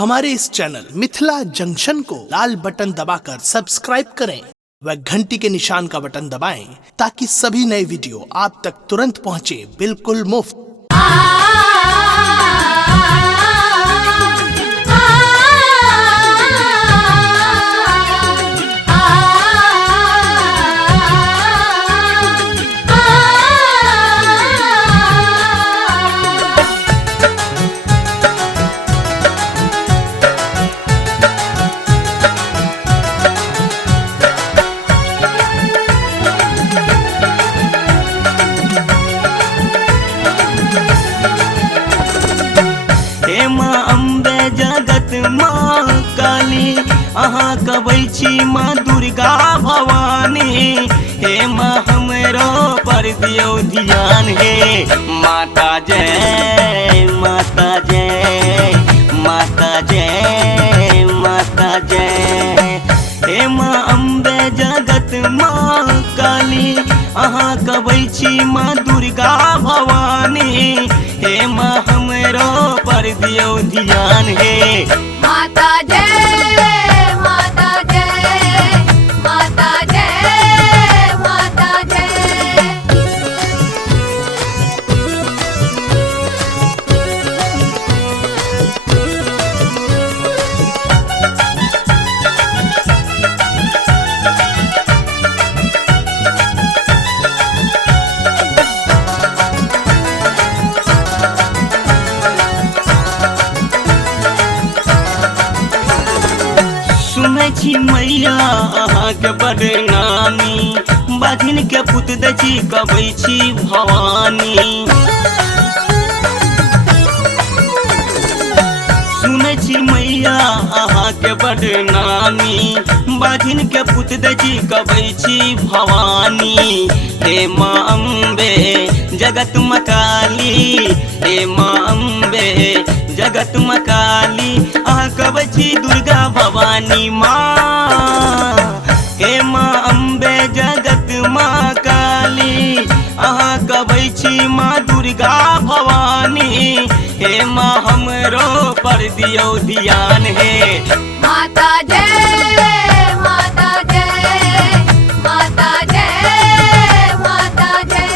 हमारे इस channel Mithila junction को लाल button दबाकर सब्सक्राइब करें व घंटी के निशान का बटन दबाएं ताकि सभी नए वीडियो आप तक तुरंत पहुंचे बिल्कुल मुफ्त। जगत माँ काली अहाँ कबै छी माँ दुर्गा भवानी। हे माँ हमरो पर दियो ध्यान हे माता जय माता जय माता जय माता जय। हे माँ अम्बे जगत माँ काली अहाँ कबै छी माँ दुर्गा भवानी। हे माँ हमरो पर दियो ध्यान हे माता जय माता जय माता जय माता जय। सुनै छी मैया अहाँके बड़ नामी बाधिन के पुत दै छी कबै छी भवानी। सुनै छी मैया अहाँके बड़ नामी बाधिन के पुत दै छी कबै छी भवानी। हे माँ अम्बे जगत माँ काली हे माँ अम्बे जगत माँ काली अहाँ कबै छी दुर्गा भवानी माँ। हे माँ अम्बे जगत माँ काली अहाँ कबै छी माँ दुर्गा भवानी। हे माँ हमरो पर दियो ध्यान हे माता जय माता जय माता जय माता जय।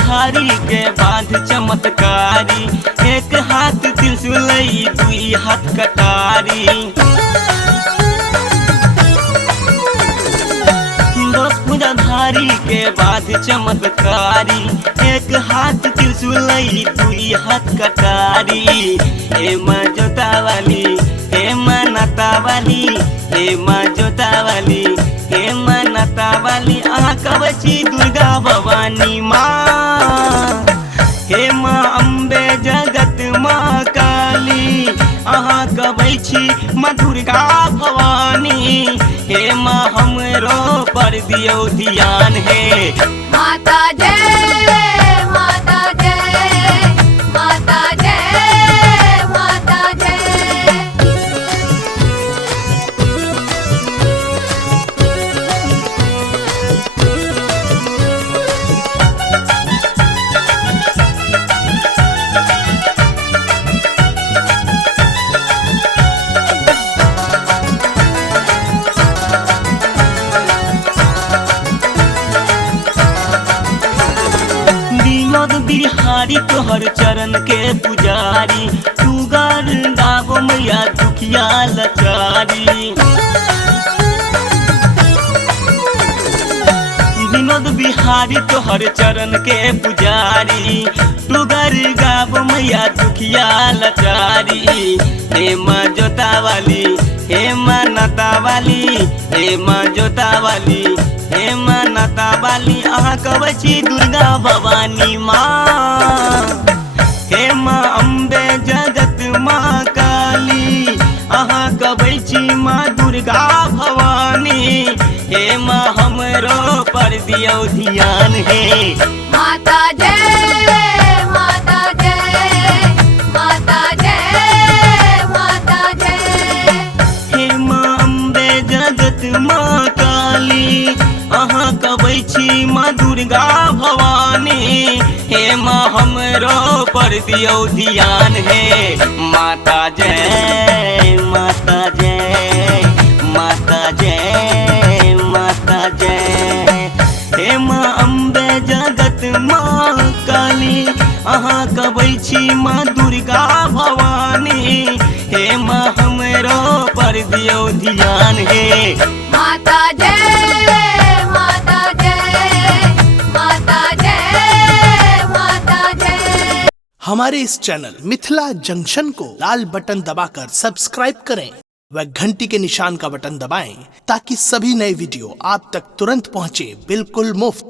धारी के बांध चमत्कारी एक हाथ त्रिशूल दुई हाथ कटारी। दस भुजाधारी के बांध चमत्कारी एक हाथ त्रिशूल दुई हाथ कटारी। हे माँ जोता वाली हे माँ नाता वाली हे माँ जोता वाली हे माँ नाता वाली अहाँ कबै छी दुर्गा भवानी माँ। हे माँ अम्बे जगत माँ काली अहाँ कबै छी माँ दुर्गा भवानी। हे माँ हमरो पर दियो ध्यान हे माता जय माता जय माता जय माता जय। बिहारी तोहर चरण के पुजारी तू गार गावो मैया दुखिया लाचारी। विनोद बिहारी तोहर चरण के पुजारी तू गार गावो मैया दुखिया लाचारी। हे माँ जोता वाली हे माँ नाता वाली हे माँ जोता वाली हे माँ नाता वाली अहाँ कबै छी दुर्गा भवानी माँ। हे माँ माँ काली अहाँ कबै छी माँ दुर्गा भवानी हे माँ हमरो पर दियौ ध्यान हे माता जय माता जय माता जय माता जय हे माँ अम्बे जगत माँ काली अहाँ कबै छी माँ दुर्गा भवानी हे माँ हमरो पर दियौ ध्यान हे माता जय माता जय माता जय माता जय हे माँ अम्बे जगत माँ काली अहाँ कबै छी माँ दुर्गा भवानी हे माँ हमरो पर दियौ ध्यान हे माता जय माता जय माता जय माता जय। हमारे इस चैनल मिथिला जंक्शन को लाल बटन दबाकर सब्सक्राइब करें व घंटी के निशान का बटन दबाएं ताकि सभी नए वीडियो आप तक तुरंत पहुंचे बिल्कुल मुफ्त।